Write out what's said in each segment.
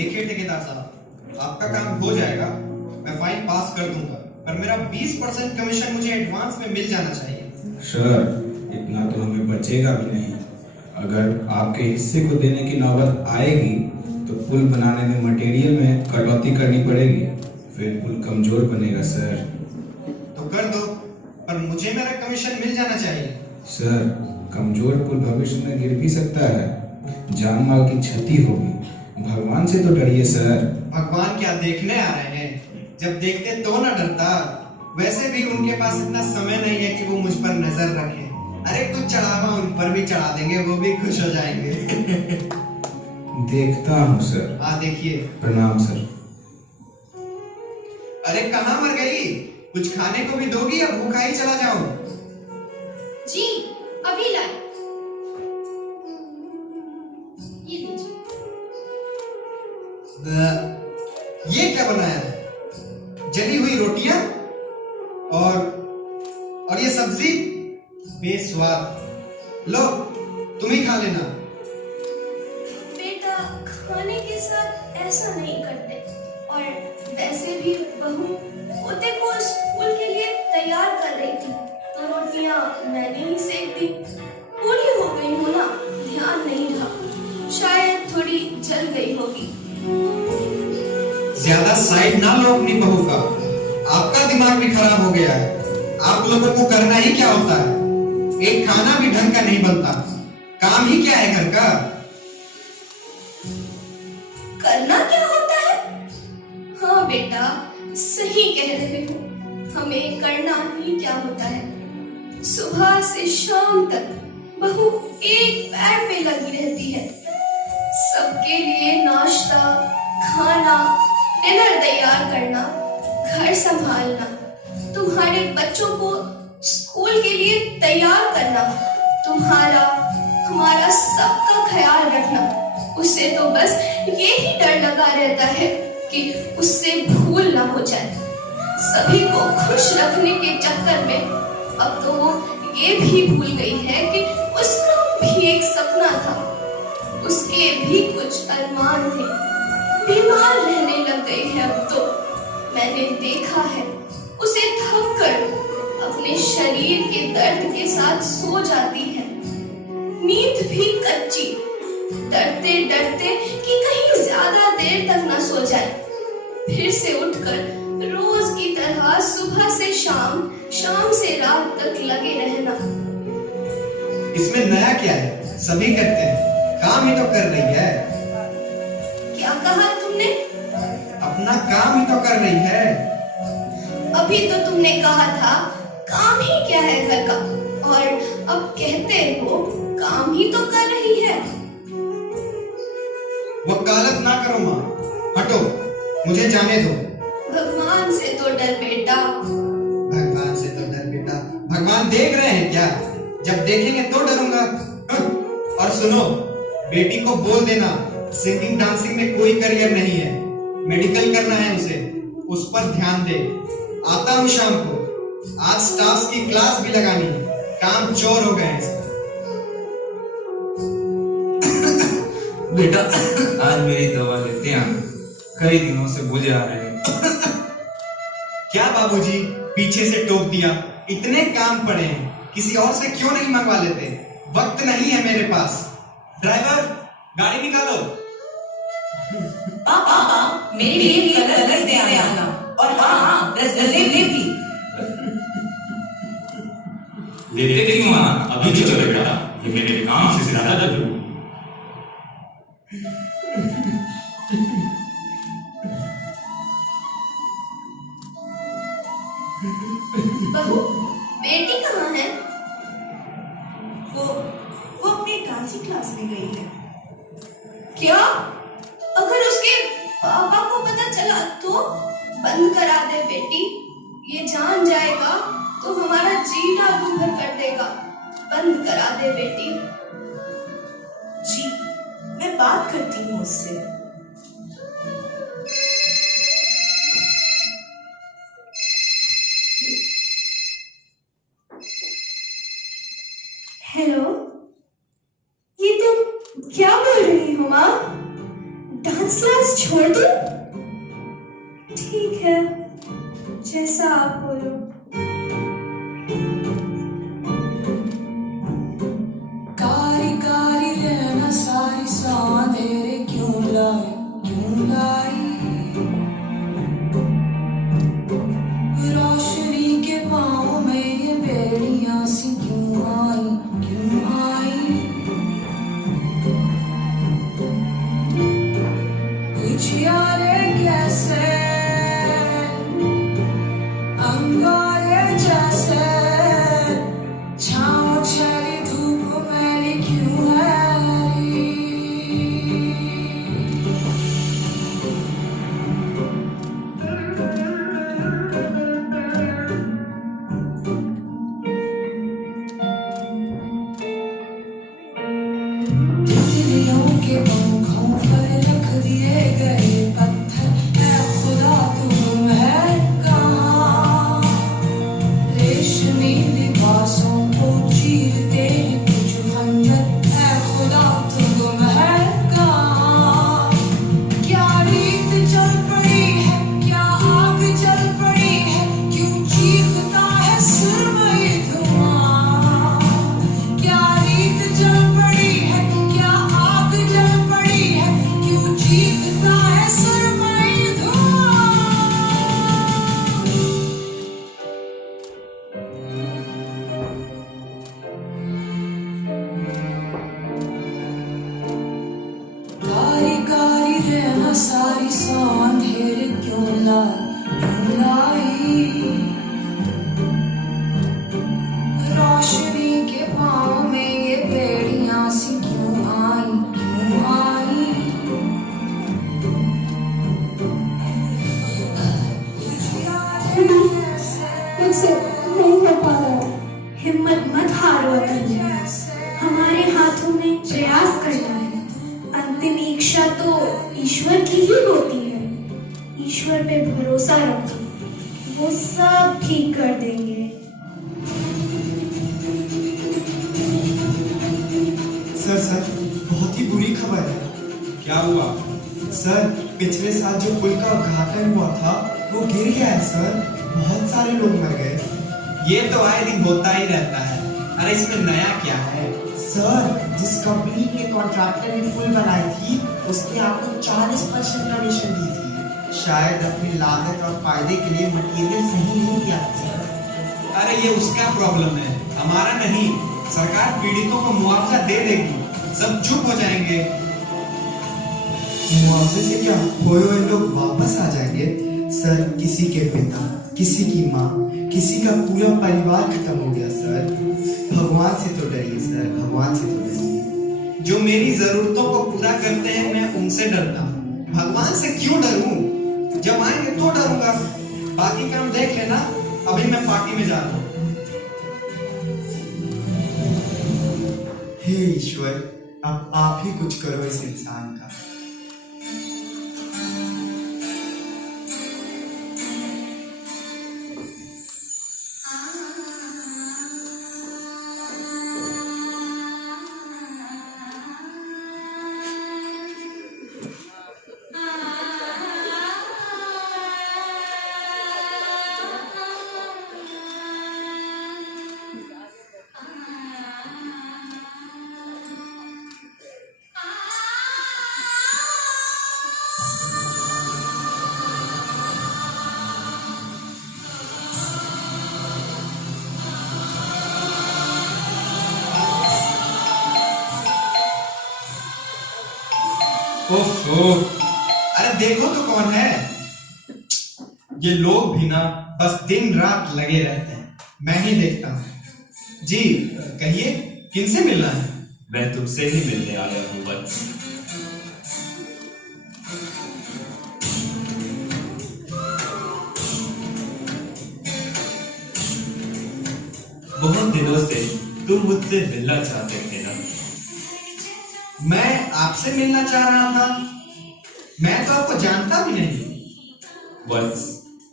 देखिए ठेकेदार साहब, आपका काम हो जाएगा, मैं फाइन पास कर दूंगा, पर मेरा 20% कमीशन मुझे एडवांस में मिल जाना चाहिए। सर, इतना तो हमें बचेगा भी नहीं। अगर आपके हिस्से को देने की नौबत आएगी तो पुल बनाने में मटेरियल में कटौती करनी पड़ेगी, फिर पुल कमजोर बनेगा सर। तो कर दो, पर मुझे मेरा कमीशन मिल जाना चाहिए। सर, कमजोर पुल भविष्य में गिर भी सकता है, जान माल की क्षति होगी। भगवान से तो डरिए सर। भगवान क्या देखने आ रहे हैं? जब देखते तो ना डरता। वैसे भी उनके पास इतना समय नहीं है कि वो मुझ पर नजर रखें। अरे कुछ चढ़ावा उन पर भी चढ़ा देंगे, वो भी खुश हो जाएंगे। देखता हूँ सर। हाँ देखिए। प्रणाम सर। अरे कहाँ मर गई? कुछ खाने को भी दोगी या भूखा ही चला जाऊं? जी अभी लाए। ये लीजिए। ये क्या बनाया है? जली हुई रोटियां और ये सब्जी बेस्वाद। लो तुम ही खा लेना। बेटा खाने के साथ ऐसा नहीं करते, और वैसे भी बहू पोते को स्कूल के लिए तैयार कर रही थी, तो रोटियां मैंने ही सेक दी। पूरी हो गई हो ना, ध्यान नहीं रहा, शायद थोड़ी जल गई होगी। ज्यादा साइड ना लो अपनी बहू का, आपका दिमाग भी खराब हो गया है। आप लोगों को करना ही क्या होता है? एक खाना भी ढंग का नहीं बनता, काम ही क्या है घर का? करना क्या होता है? हाँ बेटा सही कह रहे हो, हमें करना ही क्या होता है। सुबह से शाम तक बहू एक पैर में लगी रहती है। सबके लिए नाश्ता, खाना, डिनर तैयार करना, घर संभालना, तुम्हारे बच्चों को स्कूल के लिए तैयार करना, तुम्हारा हमारा सबका ख्याल रखना। उसे तो बस यही डर लगा रहता है कि उससे भूल ना हो जाए। सभी को खुश रखने के चक्कर में अब तो वो ये भी भूल गई है कि उसका भी एक सपना था, उसके भी कुछ अरमान थे। बीमार रहने लग गई है अब तो। मैंने देखा है उसे थक कर अपने शरीर के दर्द के साथ सो जाती है, नींद भी कच्ची, डरते डरते कि कहीं ज्यादा देर तक न सो जाए। फिर से उठकर रोज की तरह सुबह से शाम, शाम से रात तक लगे रहना। इसमें नया क्या है? सभी करते हैं, काम ही तो कर रही है। क्या कहा तुमने? अपना काम ही तो कर रही है। अभी तो तुमने कहा था काम ही क्या है घर का, और अब कहते हो काम ही तो कर रही है। वकालत ना करो माँ, हटो, मुझे जाने दो। भगवान से तो डर बेटा। भगवान से तो डर बेटा? भगवान देख रहे हैं क्या? जब देखेंगे तो डरूंगा। और सुनो, बेटी को बोल देना सिंगिंग डांसिंग में कोई करियर नहीं है, मेडिकल करना है उसे, उस पर ध्यान दे। आता हूँ शाम को, आज स्टाफ की क्लास भी लगानी है, काम चोर हो गए हैं। बेटा आज मेरी दवा लेते हैं, कई दिनों से बुझे आ रहे हैं। क्या बाबूजी, पीछे से टोक दिया? इतने काम पड़े हैं, किसी और से क्यों नहीं मंगवा लेते? वक्त नहीं है मेरे पास। ड्राइवर गाड़ी निकालो। पापा मेरे लिए कलर्स दे आना, और हाँ रसगुल्ले भी। लेते क्यों आना, अभी तो चलो बेटा, ये मेरे काम से ज्यादा जरूरी। बहू बेटी कहाँ है? वो अपनी डांसिंग क्लास में गई है। क्या? अगर उसके पापा को पता चला तो? बंद करा दे बेटी, ये जान जाएगा तो हमारा जीना दूभर कर देगा। बंद करा दे बेटी। जी मैं बात करती हूँ उससे। हेलो, ये तुम क्या बोल रही हो माँ? डांस क्लास छोड़ दूं? ठीक है, जैसा आप बोलो। कारी कारी रहना सारी सांधेरे क्यों लाई रोशनी के पाँव में ये बेड़ियां सी क्यों आई कुछ यारे कैसे अंगारे जैसे छाँव छली धूप मैली क्यों है तितलियों के पंखों पर रख दिए गए पत्थर है खुदा तुम है कहाँ रेशमी लिबासों को चीरते हैं कुछ खंजर है खुदा तुम है कहाँ क्या रीत चल पड़ी है क्या आग चल पड़ी है क्यों चीखता है सुरमई धुआं क्या रीत चल पड़ी है क्या आग जल पड़ी है क्यों चीखता है सुरमई धुआं कारी कारी रहना सारी सांधेरे क्यों लाई रोशनी के पाँव में ये बेड़ियां सी क्यों आई मुझसे नहीं हो पा रहा। हिम्मत मत हारो अतुल्य, हमारे हाथों में प्रयास करना है। अंतिम इच्छा तो ईश्वर की ही होती है। ईश्वर पे भरोसा रखो, वो सब ठीक कर देंगे। सर बहुत ही बुरी खबर है। क्या हुआ? सर पिछले साल जो पुल का उद्घाटन हुआ था वो गिर गया है सर। बहुत सारे लोग मर गए। ये तो आए दिन होता ही रहता है। अरे इसमें नया क्या है? सर जिस कंपनी के कॉन्ट्रैक्टर ने पुल बनाई थी उसने आपको 40% कमीशन दी थी। शायद अपनी लागत और फायदे के लिए मटेरियल सही नहीं दिया था सर। अरे ये उसका प्रॉब्लम है, हमारा नहीं। सरकार पीड़ितों को मुआवजा दे देगी, सब चुप हो जाएंगे। मुआवजे से क्या खोए हुए लोग वापस आ जाएंगे? सर किसी के पिता, किसी की माँ, किसी का पूरा परिवार खत्म हो गया सर। भगवान से तो डरिए सर, भगवान से तो डरिए। जो मेरी जरूरतों को पूरा करते हैं मैं उनसे डरता हूँ, भगवान से क्यों डरूं? जब आएंगे तो डरूंगा, बाकी काम देख लेना। अभी मैं पार्टी में जा रहा हूँ। हे ईश्वर, अब आप ही कुछ करो इस इंसान का। ओफो, अरे देखो तो कौन है। ये लोग भी ना बस दिन रात लगे रहते हैं, मैं ही देखता हूँ। जी कहिए, किनसे मिलना है? मैं तुमसे ही मिलने आया हूँ वत्स। बहुत दिनों से तुम मुझसे मिलना चाहते थे ना? मैं आपसे मिलना चाह रहा था? मैं तो आपको जानता भी नहीं। वत्स,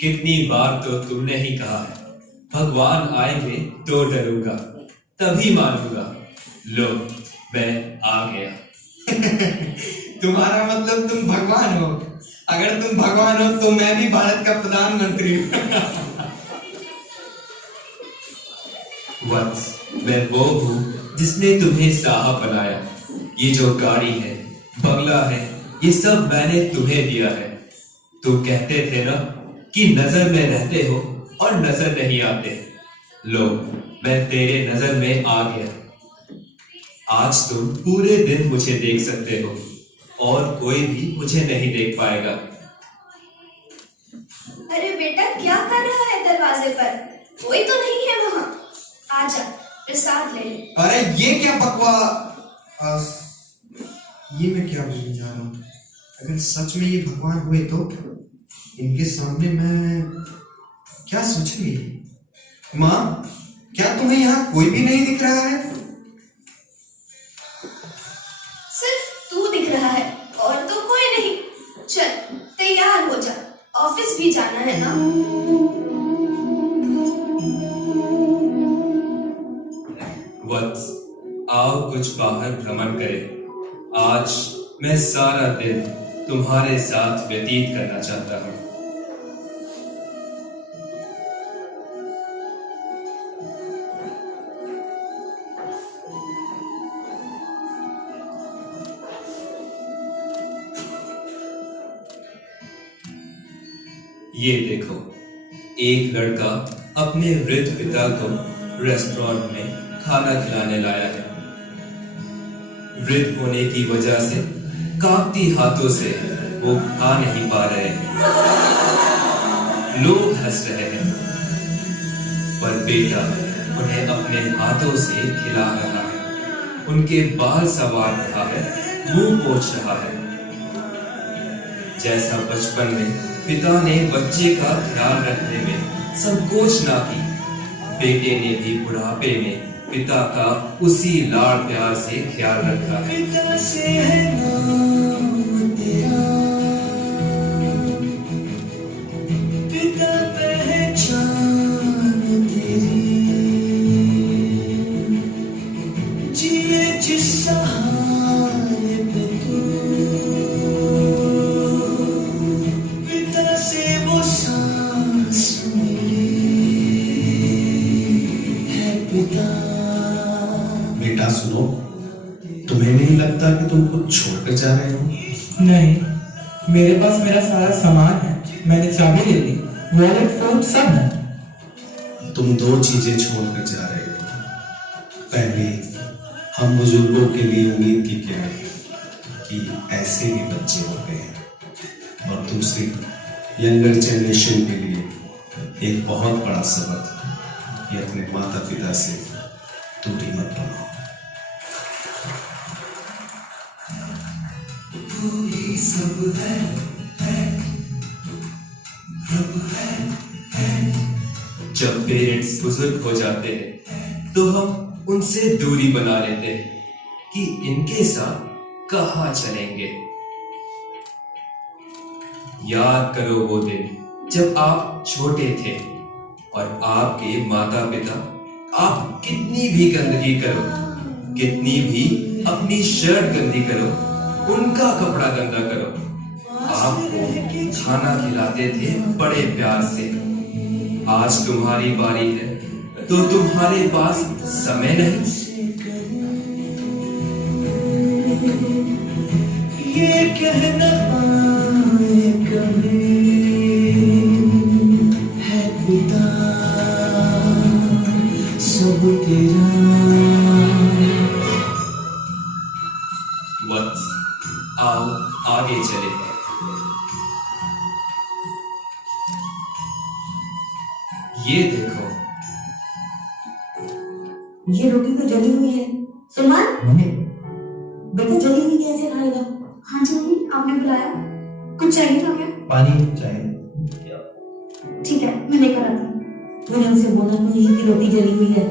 कितनी बार तो तुमने ही कहा है, भगवान आएंगे तो डरूंगा, तभी मानूंगा। लो, मैं आ गया। तुम्हारा मतलब तुम भगवान हो। अगर तुम भगवान हो तो मैं भी भारत का प्रधानमंत्री हूँ। वत्स, मैं वो हूँ जिसने तुम्हें साहब बनाया। ये जो गाड़ी है, बंगला है, ये सब मैंने तुम्हें दिया है। तुम कहते थे ना कि नजर में रहते हो और नजर नहीं आते। लो, मैं तेरे नजर में आ गया। आज तुम पूरे दिन मुझे देख सकते हो और कोई भी मुझे नहीं देख पाएगा। अरे बेटा, क्या कर रहा है दरवाजे पर? कोई तो नहीं है वहां। आजा, प्रसाद ले ले। अरे ये क्या बकवास, ये मैं क्या बोलने जा रहा हूँ? अगर सच में ये भगवान हुए तो इनके सामने मैं क्या सोचूंगी? माँ, क्या तुम्हें यहाँ कोई भी नहीं दिख रहा है? सिर्फ तू दिख रहा है और तो कोई नहीं। चल, तैयार हो जा, ऑफिस भी जाना है ना। वत्स, आओ कुछ बाहर भ्रमण करें। आज मैं सारा दिन तुम्हारे साथ व्यतीत करना चाहता हूँ। ये देखो, एक लड़का अपने वृद्ध पिता को रेस्टोरेंट में खाना खिलाने लाया है। वृद्ध होने की वजह से कांपती हाथों से वो खा नहीं पा रहे हैं। लोग हंस रहे हैं, पर बेटा उन्हें अपने हाथों से खिला रहा है, उनके बाल संवार रहा है, मुंह पोंछ रहा है। जैसा बचपन में पिता ने बच्चे का ख्याल रखने में संकोच ना की, बेटे ने भी बुढ़ापे में पिता का उसी लाड़ प्यार से ख्याल रखा है। पिता से है नाम तेरा, पिता पहचान तेरी, जिए जिस सहारे पे तू, पिता से वो सांस मिली है पिता। बेटा सुनो, तुम्हें नहीं लगता कि तुम कुछ छोड़कर जा रहे हो? नहीं, मेरे पास मेरा सारा सामान है। मैंने चाबी ले ली, वॉलेट फोन सब है। तुम दो चीजें छोड़कर जा रहे हो। पहली, हम बुजुर्गों के लिए उम्मीद की क्या है कि ऐसे भी बच्चे होते हैं, और दूसरी, यंगर जनरेशन के लिए एक बहुत बड़ा सबक कि अपने माता पिता से दूरी मत बनाओ। सब है, जब पेरेंट्स बुजुर्ग हो जाते हैं तो हम उनसे दूरी बना लेते हैं कि इनके साथ कहाँ चलेंगे। याद करो वो दिन जब आप छोटे थे और आपके माता पिता, आप कितनी भी गंदगी करो, कितनी भी अपनी शर्ट गंदी करो, उनका कपड़ा गंदा करो, आपको खाना खिलाते थे बड़े प्यार से। आज तुम्हारी बारी है तो तुम्हारे पास समय नहीं। ये कहना पाए कभी है पिता सब तेरा। वत्स, आओ आगे चले। ये देखो, ये रोटी तो जली हुई है। सुलेमान, बेटा जली हुई कैसे खाएगा? हाँ जी मम्मी, आपने बुलाया? कुछ चाहिए था क्या? पानी चाहिए। ठीक है, मैं लेकर आती हूँ। तूने उनसे बोला नहीं कि रोटी जली हुई है।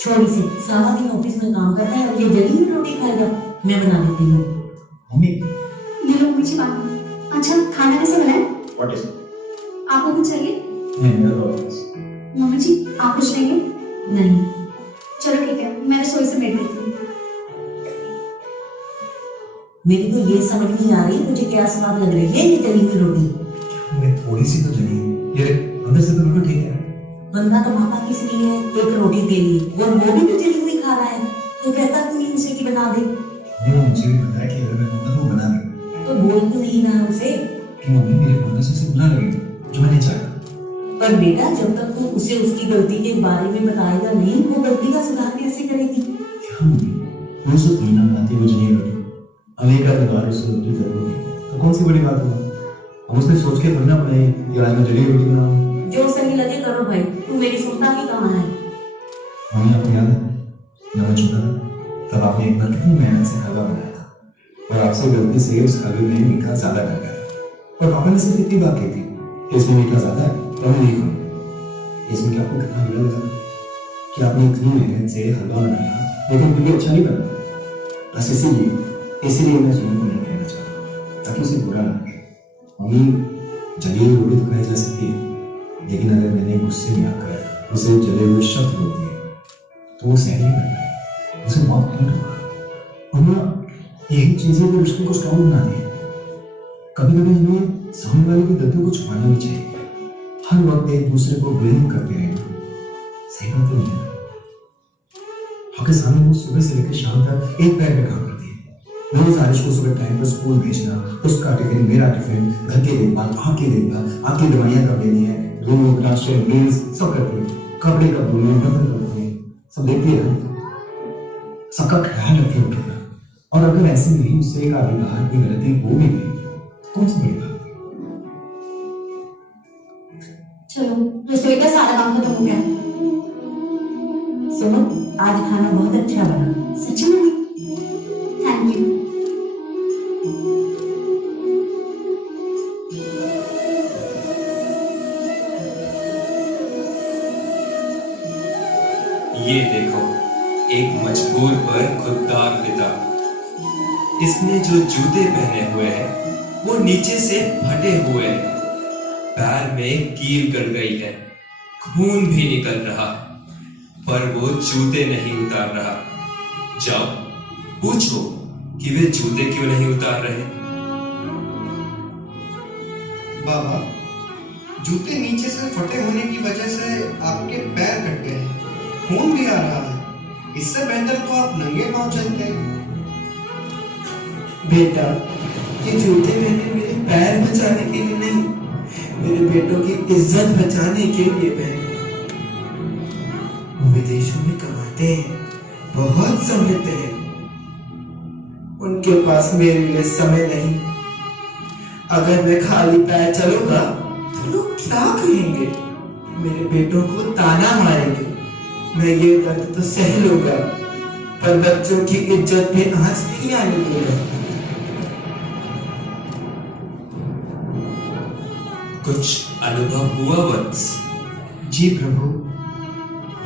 छोड़ इसे, सारा दिन ऑफिस में काम करता है और ये जली हुई रोटी खाएगा। मैं बना देती हूँ। मम्मी, ये लो मम्मी जी पानी। अच्छा, खाना कैसे बनाए? What is? आपको कुछ चाहिए? मम्मी जी, आप कुछ लेंगे? नहीं। चलो ठीक है, मैं रसोई से बैठ लेती हूँ। मेरी तो ये समझ नहीं आ रही मुझे क्या स्वाद लग रही है ये जली हुई रोटी। मैं थोड़ी सी तो जली, ये अंदर से तो बिल्कुल ठीक है। बंदा कमाता किस लिए है? एक रोटी के लिए, और वो भी तो जली हुई खा रहा है। तो कहता क्यों नहीं उसे कि बना दे? नहीं, मुझे भी पता है कि अगर मैं कहूँगा तो वो बना देगा। तो बोल क्यों नहीं रहा उसे? कि मम्मी मेरे बोलने से उसे बुरा लगेगा, जो मैं नहीं चाहता। पर बेटा जब तक तू उसे उसकी गलती के बारे में बताएगा नहीं, वो गलती का सुधार कैसे करेगी? क्या मम्मी, वो सिर्फ महीना बनाती वो जली रोटी, अब एक आध बार उससे रोटी करूँगी तो कौन सी बड़ी बात होगी। हम उसने सोच के थोड़ी ना बनाई कि आज मैं जली रोटी बनाऊँ। जो सही लगे करो भाई, तू मेरी सुनता ही कहाँ है? मम्मी आपको याद है जब मैं छोटा था तब आपने एक बार कितनी मेहनत से हलवा बनाया था, और आपसे गलती से उस हलवे में मीठा ज्यादा कर गया, और पापा ने सिर्फ इतनी बात कही थी कि इसमें मीठा ज्यादा है और मैं नहीं खाऊंगा। इसमें आपको कितना बुरा लगा कि आपने इतनी मेहनत से हलवा बनाया लेकिन फिर भी अच्छा नहीं बना। बस इसीलिए मैं सुमन को नहीं कहना चाहता ताकि उसे बुरा ना लगे। मम्मी जली हुई रोटी तो खाई जा सकती है, लेकिन अगर मैंने गुस्से में आकर उसे जले हुए शब्द बोल दिए तो वो सहन नहीं करता है, उसे बहुत हर्ट होगा। और ना यही चीजें तो रिश्ते को स्ट्रॉन्ग बनाती है। कभी कभी हमें सामने वाले की गलतियों को छुपाना भी चाहिए, हर वक्त एक दूसरे को ब्लेम करते रहना सही बात नहीं है। आपके सामने वो सुबह से लेकर शाम तक एक पैर में काम करती है। रोज आरिश को सुबह टाइम पर स्कूल भेजना, उसका टिफिन, मेरा टिफिन, घर की देखभाल, आपकी देखभाल, आपकी दवाइयाँ कब लेनी है, रूम, नाश्ते, मील्स सब करती है, कपड़े कब धोने, बर्तन कब धोने, सब देखती है ना, सबका ख्याल रखती है उठना। और अगर ऐसे नहीं उससे एक आधी बार कोई गलती हो भी गई कौन सी बड़ी बात। चलो रसोई का सारा काम खत्म हो गया। सुनो आज खाना बहुत अच्छा बना। सच में? Thank you. ये देखो, एक मजबूर पर खुददार पिता। इसने जो जूते पहने हुए हैं वो नीचे से फटे हुए हैं, पैर में कील गड़ गई है, खून भी निकल रहा, पर वो जूते नहीं उतार रहा। जाओ पूछो कि वे जूते क्यों नहीं उतार रहे। बाबा, जूते नीचे से फटे होने की वजह से आपके पैर कट गए हैं, खून भी आ रहा है। इससे बेहतर तो आप नंगे पांव चलते। बेटा ये जूते मैंने मेरे पैर बचाने के लिए नहीं, मेरे बेटों की इज्जत बचाने के लिए पहने। वो विदेशों में कमाते हैं, बहुत समझते हैं, उनके पास मेरे लिए समय नहीं। अगर मैं खाली पैर चलूंगा तो लोग क्या कहेंगे, मेरे बेटों को ताना मारेंगे। मैं ये दर्द तो सह लूंगा, पर बच्चों की इज्जत पे आंच नहीं आने दूंगा। कुछ अनुभव हुआ वत्स? जी प्रभु।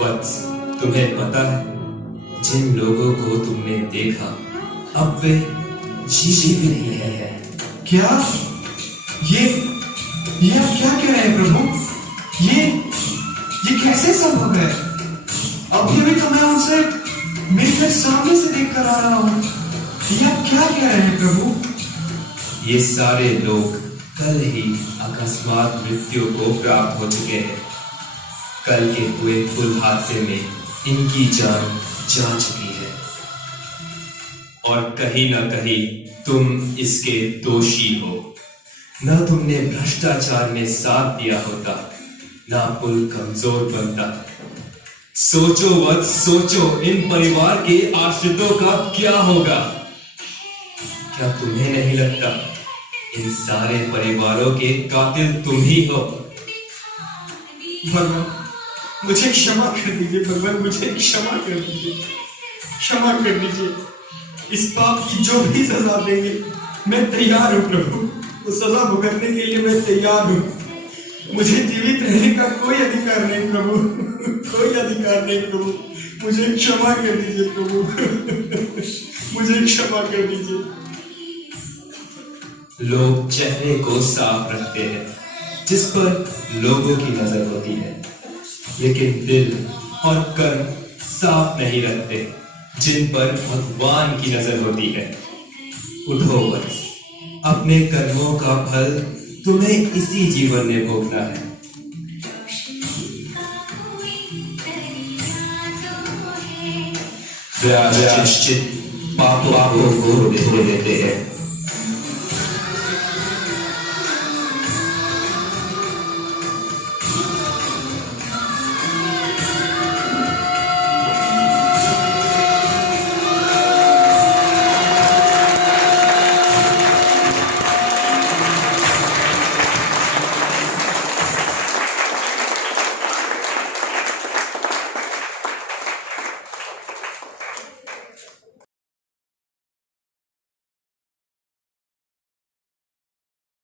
वत्स, तुम्हें पता है जिन लोगों को तुमने देखा अब वे जीवित नहीं है। क्या ये आप क्या कह रहे हैं प्रभु? ये कैसे संभव है? अभी भी तो मैं उनसे मेरे सामने से देख कर आ रहा हूँ। ये आप क्या कह रहे हैं प्रभु? ये सारे लोग कल ही अकस्मात मृत्यु को प्राप्त हो चुके हैं। कल के हुए पुल हादसे में इनकी जान जा चुकी है, और कहीं ना कहीं तुम इसके दोषी हो। ना तुमने भ्रष्टाचार में साथ दिया होता, ना पुल कमजोर बनता। सोचो वत्स, सोचो इन परिवार के आश्रितों का क्या होगा। क्या तुम्हें नहीं लगता इन सारे परिवारों के कातिल तुम ही हो? भगवान मुझे क्षमा कर दीजिए, भगवान मुझे क्षमा कर दीजिए, क्षमा कर दीजिए। इस पाप की जो भी सजा देंगे मैं तैयार हूँ प्रभु, वो सजा भुगतने के लिए मैं तैयार हूँ। मुझे जीवित रहने का कोई अधिकार नहीं प्रभु, कोई अधिकार नहीं प्रभु। मुझे क्षमा कर दीजिए प्रभु, मुझे क्षमा कर दीजिए। लोग चेहरे को साफ रखते हैं जिस पर लोगों की नजर होती है, लेकिन दिल और कर्म साफ नहीं रखते जिन पर भगवान की नजर होती है। उठो बस, अपने कर्मों का फल तुम्हें इसी जीवन में भोगना है। प्रायश्चित पापों को धो देते हैं।